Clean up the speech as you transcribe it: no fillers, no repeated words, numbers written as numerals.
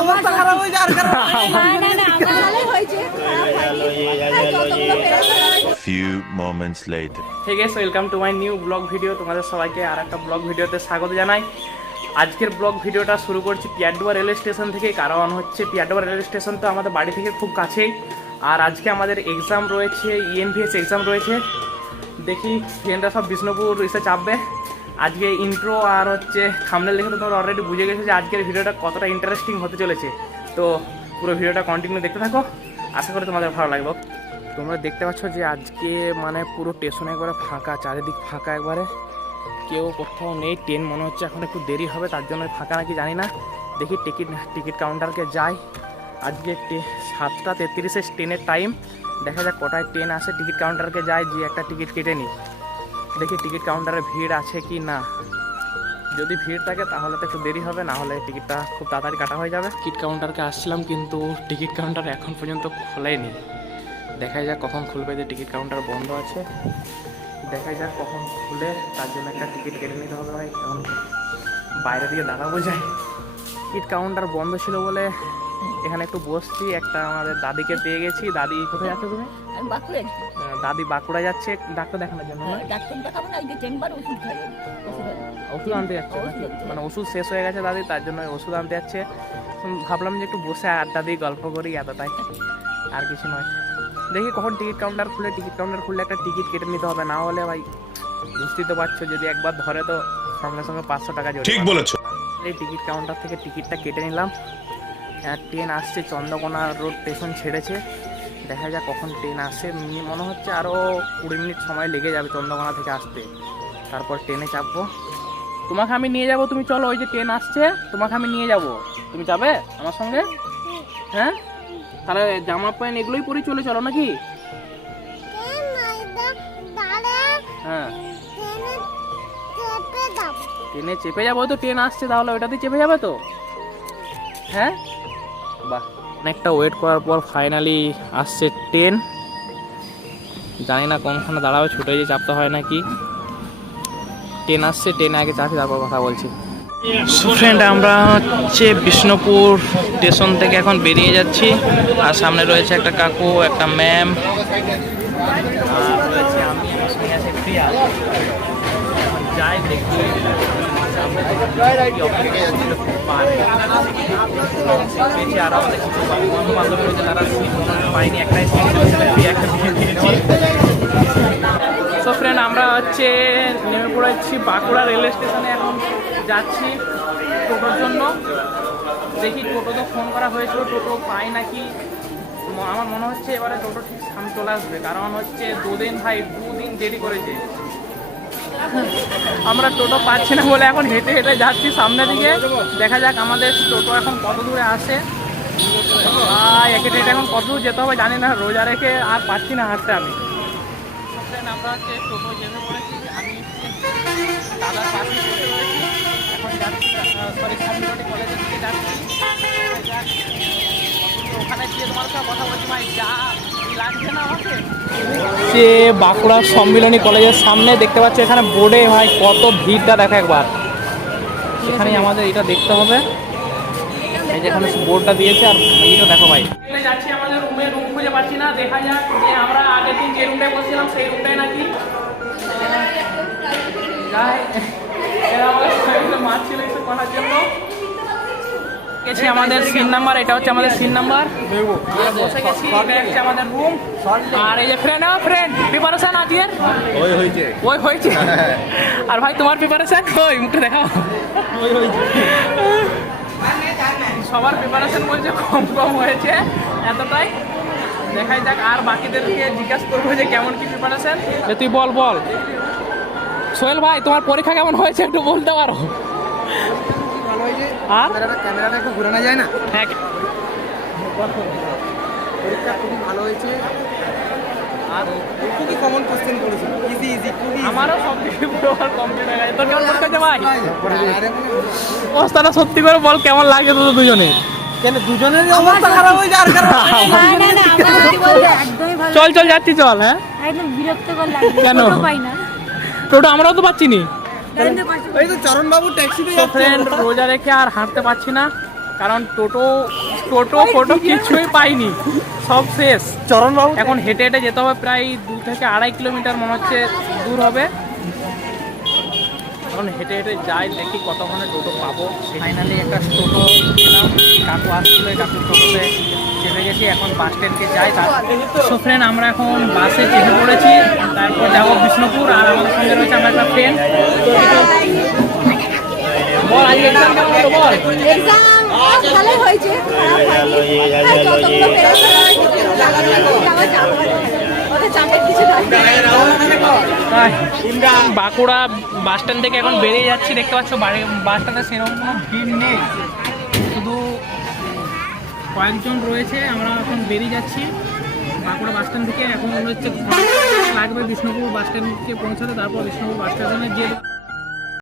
অবস্থা খারাপ হয়ে যায় আর খারাপ Few moments later. Hey guys, welcome to my new blog video. তোমাদের সবাইকে আর একটা ব্লগ ভিডিওতে স্বাগত জানাই। আজকের ব্লগ ভিডিওটা শুরু করছি পিয়ারডুবা রেলওয়ে স্টেশন থেকে, কারণ হচ্ছে পিয়ারডুবা রেলওয়ে স্টেশন তো আমাদের বাড়ি থেকে খুব কাছেই। আর আজকে আমাদের এক্সাম রয়েছে, ইএনভিএস এক্সাম রয়েছে। দেখি ফ্রেন্ডরা সব বিষ্ণুপুর এসে চাপবে। আজকে ইন্ট্রো আর হচ্ছে থাম্বনেল দেখে তো তোমরা অলরেডি বুঝে গেছো যে আজকের ভিডিওটা কতটা ইন্টারেস্টিং হতে চলেছে। তো পুরো ভিডিওটা কন্টিনিউ দেখতে থাকো, আশা করি তোমাদের ভালো লাগবে। তোমরা দেখতে পাচ্ছ যে আজকে মানে পুরো স্টেশনে একবারে ফাঁকা, চারিদিক ফাঁকা একবারে, কেউ কোথাও নেই। ট্রেন মনে হচ্ছে এখন একটু দেরি হবে, তার জন্য ফাঁকা নাকি জানি না। দেখি টিকিট কাউন্টারকে যাই। আজকে 7:33 ট্রেনের টাইম, দেখা যাক কটায় ট্রেন আসে। টিকিট কাউন্টারকে যাই, যে একটা টিকিট কেটে নিই। দেখি টিকিট কাউন্টারে ভিড় আছে কি না। যদি ভিড় থাকে তাহলে তো একটু দেরি হবে, না হলে টিকিটটা খুব তাড়াতাড়ি কাটা হয়ে যাবে। টিকিট কাউন্টারকে আসছিলাম, কিন্তু টিকিট কাউন্টার এখন পর্যন্ত খোলেনি। দেখা যাক কখন খুলবে, যে টিকিট কাউন্টার বন্ধ আছে। দেখা যাক কখন খুলে, তার জন্য একটা টিকিট কেটে নিতে হবে। ভাই এখন বাইরে দিয়ে দাঁড়াবো যাই। টিকিট কাউন্টার বন্ধ ছিল বলে এখানে একটু বসছি। একটা আমাদের দাদিকে পেয়ে গেছি। দাদি কোথায় যাচ্ছে তুমি? দাদি বাঁকুড়া যাচ্ছে ডাক্তার দেখানোর জন্য। ওষুধ আনতে যাচ্ছে, মানে ওষুধ শেষ হয়ে গেছে দাদি, তার জন্য ওষুধ আনতে যাচ্ছে। ভাবলাম যে একটু বসে আড্ডা দিয়ে গল্প করি, এতটাই, আর কিছু নয়। দেখি কখন টিকিট কাউন্টার খুলে। টিকিট কাউন্টার খুললে একটা টিকিট কেটে নিতে হবে, না হলে ভাই বুঝতেই তো পারছো, যদি একবার ধরে তো সঙ্গে সঙ্গে 500 টাকা জরিমানা। ঠিক বলেছো। এই টিকিট কাউন্টার থেকে টিকিটটা কেটে নিলাম। ট্রেন আসছে, চন্দ্রকোনা রোড স্টেশন ছেড়েছে। দেখা যাক কখন ট্রেন আসে। মনে হচ্ছে আরও 20 মিনিট সময় লেগে যাবে চন্দ্রকোনা থেকে আসতে। তারপর ট্রেনে চাপবো। তোমাকে আমি নিয়ে যাব, তুমি চলো। ওই যে ট্রেন আসছে, তোমাকে আমি নিয়ে যাব, তুমি যাবে আমার সঙ্গে? হ্যাঁ, তাহলে জামা প্যান্ট এগুলোই পরে চলে চলো নাকি? হ্যাঁ, ট্রেনে চেপে যাবো তো, ট্রেন আসছে, তাহলে ওইটাতে চেপে যাবে তো। হ্যাঁ, বাহ। অনেকটা ওয়েট করার পর ফাইনালি আসছে ট্রেন। জানি না কোনখানে দাঁড়াবে, ছুটে যে চাপতে হয় নাকি। ট্রেন আসছে, ট্রেনে আগে চাপি, তারপর কথা বলছি। ফ্রেন্ড, আমরা হচ্ছে বিষ্ণুপুর স্টেশন থেকে এখন বেরিয়ে যাচ্ছি। আর সামনে রয়েছে একটা কাকু, একটা ম্যাম, আর রয়েছে আমি, সঙ্গে আছে প্রিয়া। যাই দেখি সামনে থেকে আরো অনেক কিছু বন্ধু বান্ধব রয়েছে, তারা সিট পাইনি, একটাই সিট একটা দিয়ে দিয়েছি। তো ফ্রেন্ড, আমরা হচ্ছে নেমে পড়েছি বাঁকুড়া রেলওয়ে স্টেশনে। এখন যাচ্ছি টোটোর জন্য। দেখি টোটো তো ফোন করা হয়েছিল, টোটো পাই নাকি। আমার মনে হচ্ছে এবারে টোটো ঠিক সামনে চলে আসবে, কারণ হচ্ছে 2 দিন দেরি করেছে। আমরা টোটো পাচ্ছি না বলে এখন হেঁটে হেঁটে যাচ্ছি সামনের দিকে। দেখা যাক আমাদের টোটো এখন কত দূরে আসে। হেঁটে হেঁটে এখন কত দূর যেতে হবে জানি না, রোজা রেখে আর পাচ্ছি না হাঁটতে আমি। আমরা হচ্ছে টোটো যেতে পড়েছি, আমি দাদার পাশে বসে রয়েছি। এখন যাচ্ছি সম্মিলনী কলেজের দিকে যাচ্ছি। ওখানে গিয়ে তোমার সাথে কথা বলছি। ভাই যা লাগছে না আমাকে, যে বাঁকুড়া সম্মিলনী কলেজের সামনে দেখতে পাচ্ছি, এখানে বোর্ডে ভাই কত ভিড়টা দেখো একবার। এখানেই আমাদের এটা দেখতে হবে, এই যে এখানে বোর্ডটা দিয়েছে, আর এইটা দেখো ভাই। যাচ্ছি আমাদের রুম খুঁজে পাচ্ছি না। দেখা যাক যে আমরা আগের দিন যে রুমটায় বসছিলাম সেই রুমটাই নাকি মারছিল একটু করার জন্য। আমাদের সিন নাম্বার, এটা হচ্ছে আমাদের সিন নাম্বার। বসে গেছি, এটা হচ্ছে আমাদের রুম। আর এই যে ফ্রেন্ড প্রিপারেশন আছে, ওই হয়েছে। আর ভাই তোমার প্রিপারেশন, ওই মুখটা দেখাও। সবার প্রিপারেশন বলছে কম হয়েছে, এতটাই। দেখাই যাক, আর বাকিদেরকে জিজ্ঞাসা করবো যে কেমন কি প্রিপারেশন। তুই বল সোহেল ভাই, তোমার পরীক্ষা কেমন হয়েছে একটু বলতে পারো? আর ক্যামেরাটা একটু ঘুরানো যায় না? হ্যাঁ, পরীক্ষা খুবই ভালো হয়েছে। আর খুবই কমন কোশ্চেন করেছিল, ইজি খুবই। আমারও সব কিছু পুরো কমপ্লিট হয়ে গেছে। তোর কেমন পরীক্ষা ভাই? অবস্থাটা সত্যি করে বল, কেমন লাগে তোদের দুজনে? কেন দুজনের অবস্থা খারাপ হয়ে যায় আর খারাপ? চল যাচ্ছি, চল। হ্যাঁ, একদম বিরক্তকর লাগে, কেন পাই না টোটো, আমরাও তো পাচ্ছি নি। এই তো চরণ বাবু ট্যাক্সিতে যাচ্ছে। ফ্রেন্ড, রোজা রেখে আর হাঁটতে পারছি না। কারণ টোটো ফোটো কিছুই পাইনি, সব শেষ। চরণবাবু এখন হেঁটে হেঁটে যেতে হবে প্রায় 2 থেকে 2.5 কিলোমিটার মনে হচ্ছে দূর হবে। এখন হেঁটে হেঁটে যাই, দেখি কতক্ষণে টোটো পাবো। ফাইনালি একটা টোটো পেলাম, কাকু আসছিল, কাকুর টোটোতে চেপে গেছি। এখন বাস স্ট্যান্ডকে যাই। সো ফ্রেন্ড, আমরা এখন বাসে চেপে পড়েছি, তারপর যাবো বিষ্ণুপুর। আর আমাদের সঙ্গে রয়েছে আমার একটা ফ্রেন্ড। বল আজ এক্সাম কেমন হলো বল। এক্সাম ভালোই হয়েছে, খারাপ হয়নি। আর যতগুলো পেরেছে আমার চাপ ওদের চাপের কিছু বাঁকুড়া বাস স্ট্যান্ড থেকে এখন বেরিয়ে যাচ্ছি। দেখতে পাচ্ছ বাস স্ট্যান্ডে সেরকম কোনো ভিড় নেই, শুধু কয়েকজন রয়েছে। আমরা এখন বেরিয়ে যাচ্ছি বাঁকুড়া বাস স্ট্যান্ড থেকে। এখন মনে হচ্ছে লাগবে বিষ্ণুপুর বাস স্ট্যান্ডকে পৌঁছাতে, তারপর বিষ্ণুপুর বাস স্টেশনে গিয়ে